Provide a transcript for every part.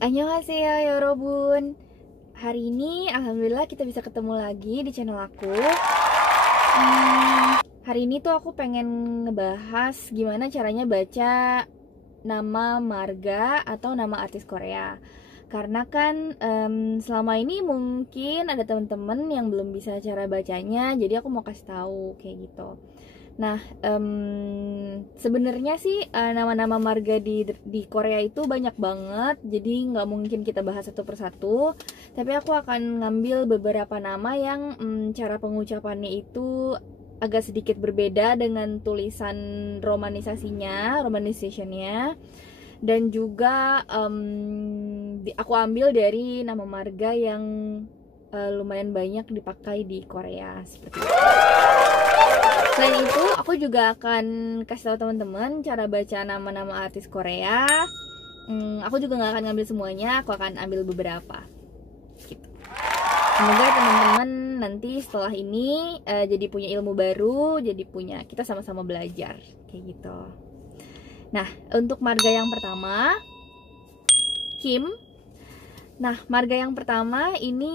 Annyeonghaseyo yorobun. Hari ini alhamdulillah kita bisa ketemu lagi di channel aku. Hari ini tuh aku pengen ngebahas gimana caranya baca nama marga atau nama artis Korea. Karena kan selama ini mungkin ada teman-teman yang belum bisa cara bacanya, jadi aku mau kasih tahu kayak gitu. Nah, sebenarnya sih nama-nama marga di Korea itu banyak banget, jadi nggak mungkin kita bahas satu persatu. Tapi aku akan ngambil beberapa nama yang cara pengucapannya itu agak sedikit berbeda dengan tulisan romanisationnya, dan juga aku ambil dari nama marga yang lumayan banyak dipakai di Korea seperti itu. Selain itu, aku juga akan kasih tahu teman-teman cara baca nama-nama artis Korea. Aku juga nggak akan ngambil semuanya, aku akan ambil beberapa. Gitu. Semoga teman-teman nanti setelah ini jadi punya ilmu baru, jadi punya kita sama-sama belajar kayak gitu. Nah, untuk marga yang pertama, Kim. Nah, marga yang pertama ini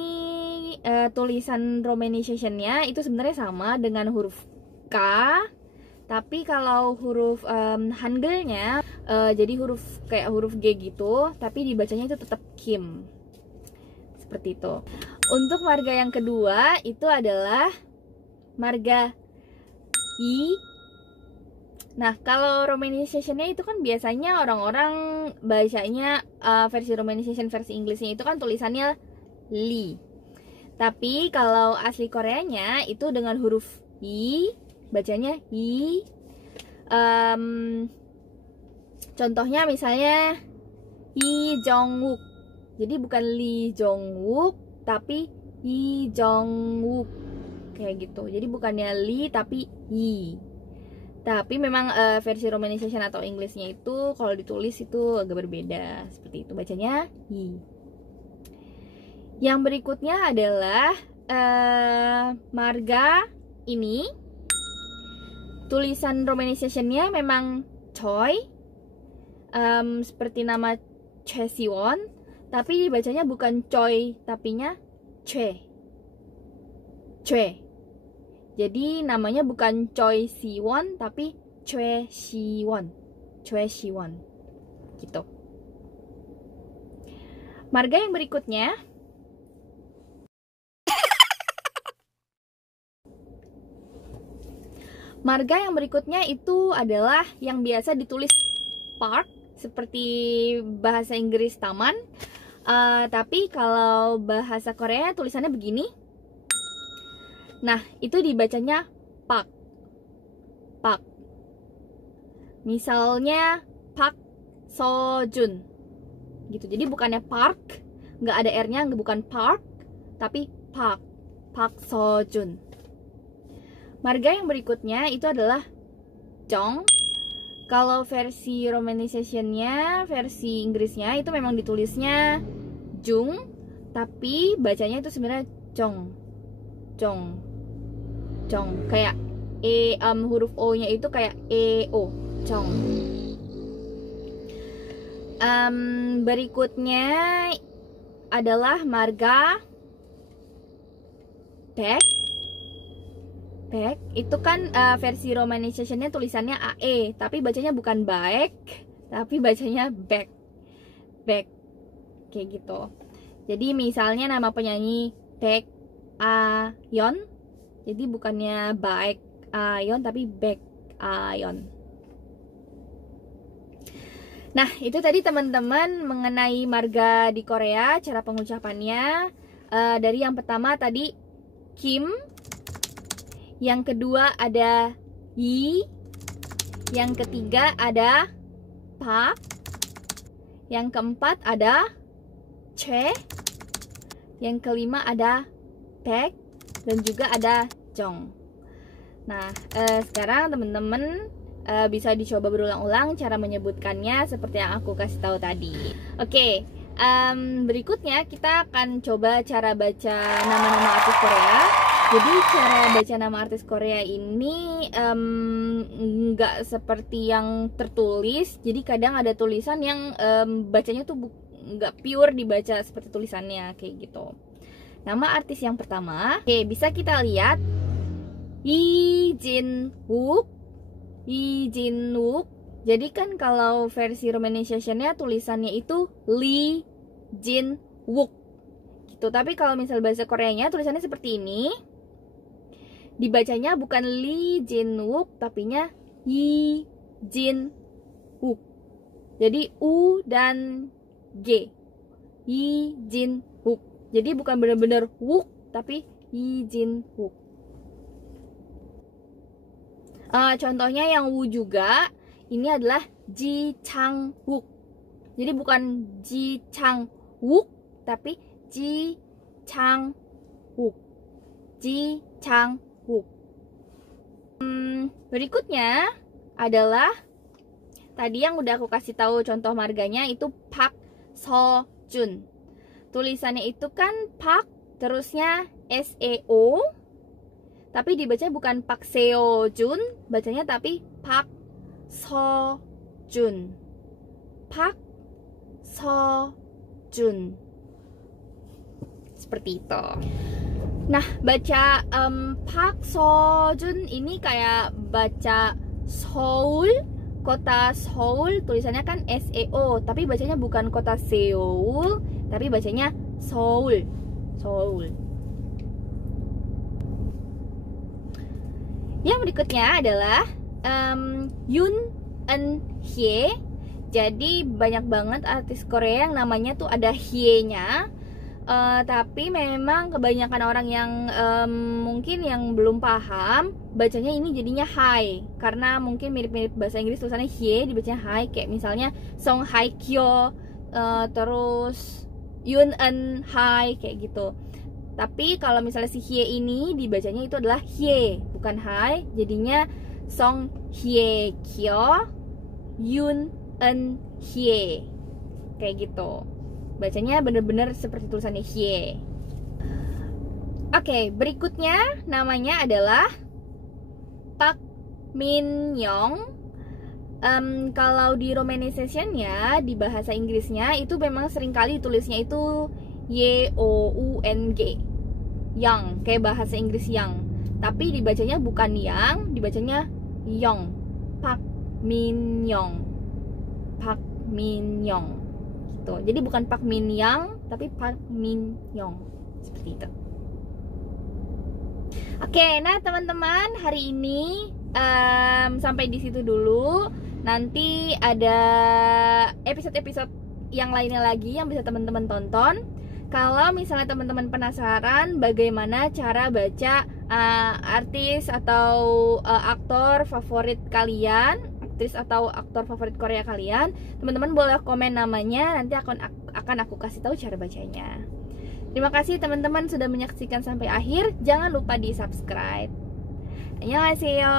tulisan romanization-nya itu sebenarnya sama dengan huruf K, tapi kalau huruf Hangul-nya jadi huruf kayak huruf G gitu, tapi dibacanya itu tetap Kim. Seperti itu. Untuk marga yang kedua itu adalah marga I. Nah, kalau romanization-nya itu kan biasanya orang-orang bacanya versi romanization versi Inggrisnya itu kan tulisannya Li. Tapi kalau asli Koreanya itu dengan huruf I, bacanya I. Contohnya misalnya Lee Jong-wook. Jadi bukan Lee Jong-wook tapi Lee Jong-wook kayak gitu. Jadi bukannya Lee tapi I. Tapi memang versi romanization atau Inggrisnya itu kalau ditulis itu agak berbeda. Seperti itu bacanya I. Yang berikutnya adalah marga ini. Tulisan romanization-nya memang Choi, seperti nama Choi Siwon, tapi dibacanya bukan Choi, tapinya Choi. Choi. Jadi namanya bukan Choi Siwon, tapi Choi Siwon. Choi Siwon. Gitu. Marga yang berikutnya, itu adalah yang biasa ditulis park seperti bahasa Inggris taman, tapi kalau bahasa Korea tulisannya begini. Nah, itu dibacanya Park. Park. Misalnya Park Sojun. Gitu. Jadi bukannya park, nggak ada R-nya, bukan park, tapi Park. Park Sojun. Marga yang berikutnya itu adalah Jong. Kalau versi romanization-nya, versi Inggrisnya itu memang ditulisnya Jung, tapi bacanya itu sebenarnya Jong. Jong. Jong. Kayak huruf O-nya itu kayak E-O. Jong. Berikutnya adalah marga Baek. Baek itu kan versi romanization-nya tulisannya AE, tapi bacanya bukan baek, tapi bacanya baek. Baek. Kayak gitu. Jadi misalnya nama penyanyi Baek Ayon, jadi bukannya baek Ayon tapi Baek Ayon. Nah, itu tadi teman-teman mengenai marga di Korea, cara pengucapannya. Dari yang pertama tadi Kim, yang kedua ada Yi, yang ketiga ada Park, yang keempat ada Che, yang kelima ada Baek, dan juga ada Jong. Nah, sekarang teman-teman bisa dicoba berulang-ulang cara menyebutkannya seperti yang aku kasih tahu tadi. Oke, berikutnya kita akan coba cara baca nama-nama artis Korea. Jadi cara baca nama artis Korea ini nggak seperti yang tertulis. Jadi kadang ada tulisan yang bacanya tuh nggak pure dibaca seperti tulisannya kayak gitu. Nama artis yang pertama, oke, bisa kita lihat Lee Jin Wook. Lee Jin Wook. Jadi kan kalau versi romanization-nya tulisannya itu Lee Jin Wook gitu. Tapi kalau misal bahasa Koreanya tulisannya seperti ini. Dibacanya bukan Lee Jin Wook tapinya Lee Jin Wook. Jadi U dan G. Lee Jin Wook. Jadi bukan benar-benar Wook tapi Lee Jin Wook. Contohnya yang Woo juga, ini adalah Ji Chang Wook. Jadi bukan Ji Chang Wook tapi Ji Chang Wook. Ji Chang Wook. Berikutnya adalah tadi yang udah aku kasih tahu contoh marganya itu Park So Jun. Tulisannya itu kan Park terusnya SEO. Tapi dibaca bukan Park Seo Jun, bacanya tapi Park So Jun. Park So Jun. Seperti itu. Nah, baca Park So Jun ini kayak baca Seoul, kota Seoul, tulisannya kan SEO, tapi bacanya bukan kota Seoul, tapi bacanya Seoul. Seoul. Yang berikutnya adalah Yoon Eun Hye. Jadi banyak banget artis Korea yang namanya tuh ada Hye-nya. Tapi memang kebanyakan orang yang mungkin yang belum paham bacanya ini jadinya Hae, karena mungkin mirip-mirip bahasa Inggris tulisannya Hye dibacanya Hae, kayak misalnya Song Hye Kyo, terus Yoon Eun Hae kayak gitu. Tapi kalau misalnya si Hye ini dibacanya itu adalah Hye, bukan Hae, jadinya Song Hye Kyo, Yoon Eun Hye kayak gitu. Bacanya bener-bener seperti tulisannya Hye. Oke, berikutnya namanya adalah Park Min Young. Kalau di romanization-nya di bahasa Inggrisnya itu memang seringkali tulisnya itu Young, Yang, kayak bahasa Inggris Yang. Tapi dibacanya bukan Yang, dibacanya Young. Park Min Young. Park Min Young. Gitu. Jadi bukan Park Min Young, tapi Park Min Young. Seperti itu. Oke, nah teman-teman, hari ini sampai di situ dulu. Nanti ada episode-episode yang lainnya lagi yang bisa teman-teman tonton. Kalau misalnya teman-teman penasaran bagaimana cara baca artis atau aktor favorit kalian, aktris atau aktor favorit Korea kalian, teman-teman boleh komen namanya, nanti akan aku kasih tahu cara bacanya. Terima kasih teman-teman sudah menyaksikan sampai akhir. Jangan lupa di subscribe. Annyeonghaseyo.